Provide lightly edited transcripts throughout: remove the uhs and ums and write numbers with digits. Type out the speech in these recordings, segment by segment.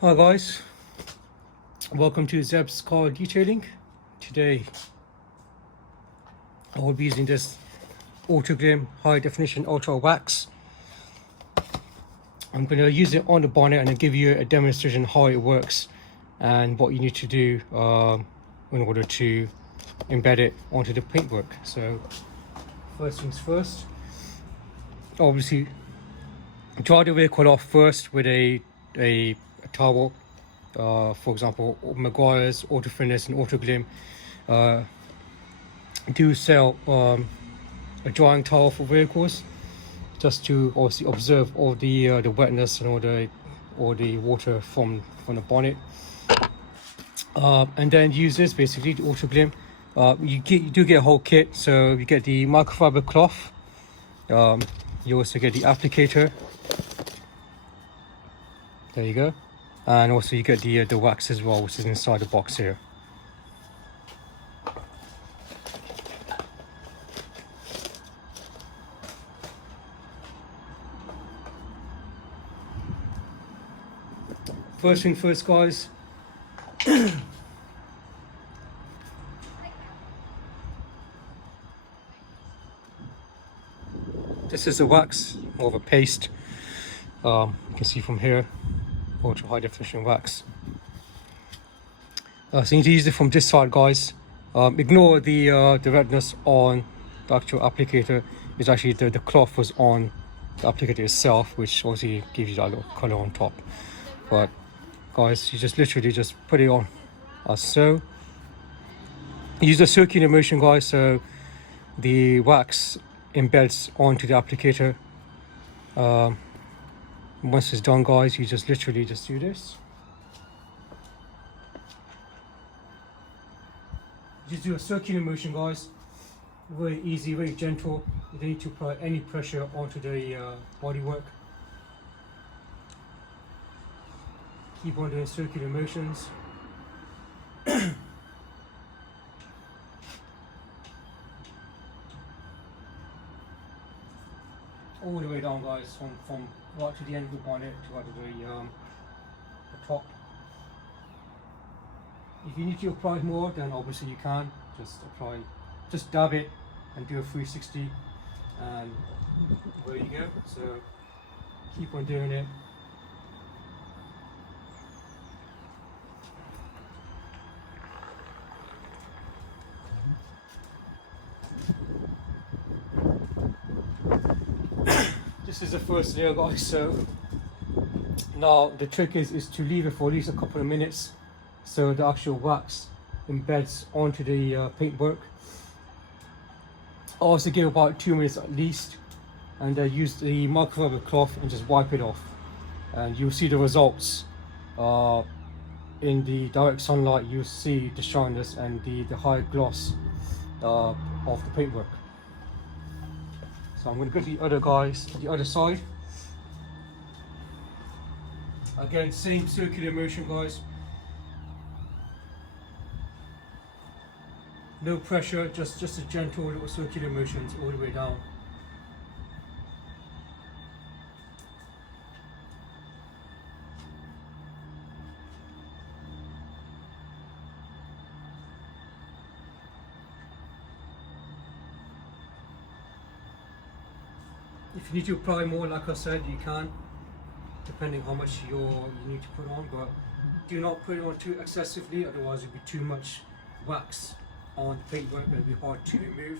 Hi guys, welcome to Zeb's Car Detailing. Today I will be using this AUTOGLYM high definition ultra wax. I'm going to use it on the bonnet and I'll give you a demonstration how it works and what you need to do in order to embed it onto the paintwork. So first things first, obviously dry the vehicle off first with a towel. For example, Maguire's, Autofinesse and AUTOGLYM do sell a drying towel for vehicles, just to obviously observe all the wetness and all the water from the bonnet, and then use this basically the AUTOGLYM. You do get a whole kit, so you get the microfiber cloth. You also get the applicator. There you go, and also you get the wax as well, which is inside the box here. First thing first, guys. This is the wax, more of a paste. You can see from here, ultra high definition wax. So you need to use it from this side, guys. Ignore the redness on the actual applicator. It's actually the cloth was on the applicator itself, which obviously gives you that little color on top. But guys, you just literally just put it on as so. Use the circular motion, guys, so the wax embeds onto the applicator. Once it's done, guys, you just literally just do this. Just do a circular motion, guys. Very easy, very gentle. You don't need to apply any pressure onto the bodywork. Keep on doing circular motions. All the way down, guys, from right to the end of the bonnet to right to the top. If you need to apply more, then obviously you can just dab it and do a 360, and there you go. So keep on doing it. This is the first layer, guys. So now the trick is to leave it for at least a couple of minutes, so the actual wax embeds onto the paintwork. Also give about 2 minutes at least, and use the microfiber cloth and just wipe it off, and you'll see the results. In the direct sunlight, you'll see the shininess and the high gloss of the paintwork. So I'm going to go to the other side. Again, same circular motion, guys. No pressure, just a gentle little circular motions all the way down. If you need to apply more, like I said, you can, depending how much you need to put on, but do not put it on too excessively, otherwise it'll be too much wax on the paintwork and it'll be hard to remove.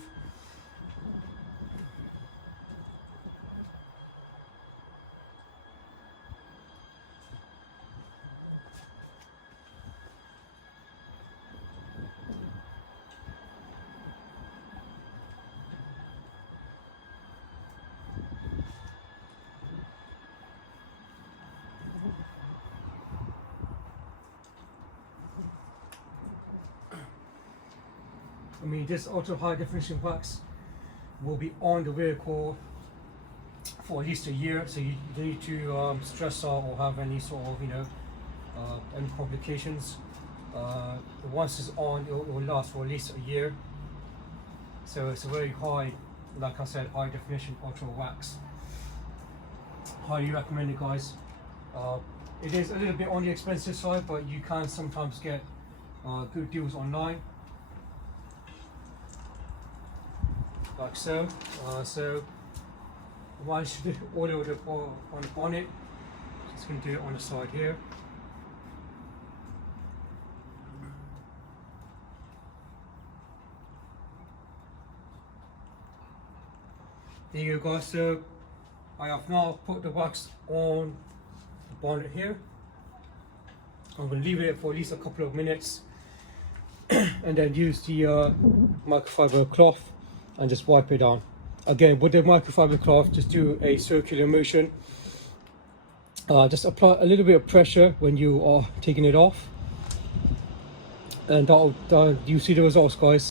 I mean, this ultra high definition wax will be on the vehicle for at least a year, so you don't need to stress out or have any sort of any complications. Once it's on, it will last for at least a year. So it's a very high, like I said, high definition ultra wax. Highly recommend it, guys. It is a little bit on the expensive side, but you can sometimes get good deals online, like so. So once you order it on the bonnet, just going to do it on the side here. There you go, guys. So I have now put the wax on the bonnet here. I'm going to leave it for at least a couple of minutes and then use the microfiber cloth and just wipe it down. Again, with the microfiber cloth, just do a circular motion. Just apply a little bit of pressure when you are taking it off, and you see the results, guys.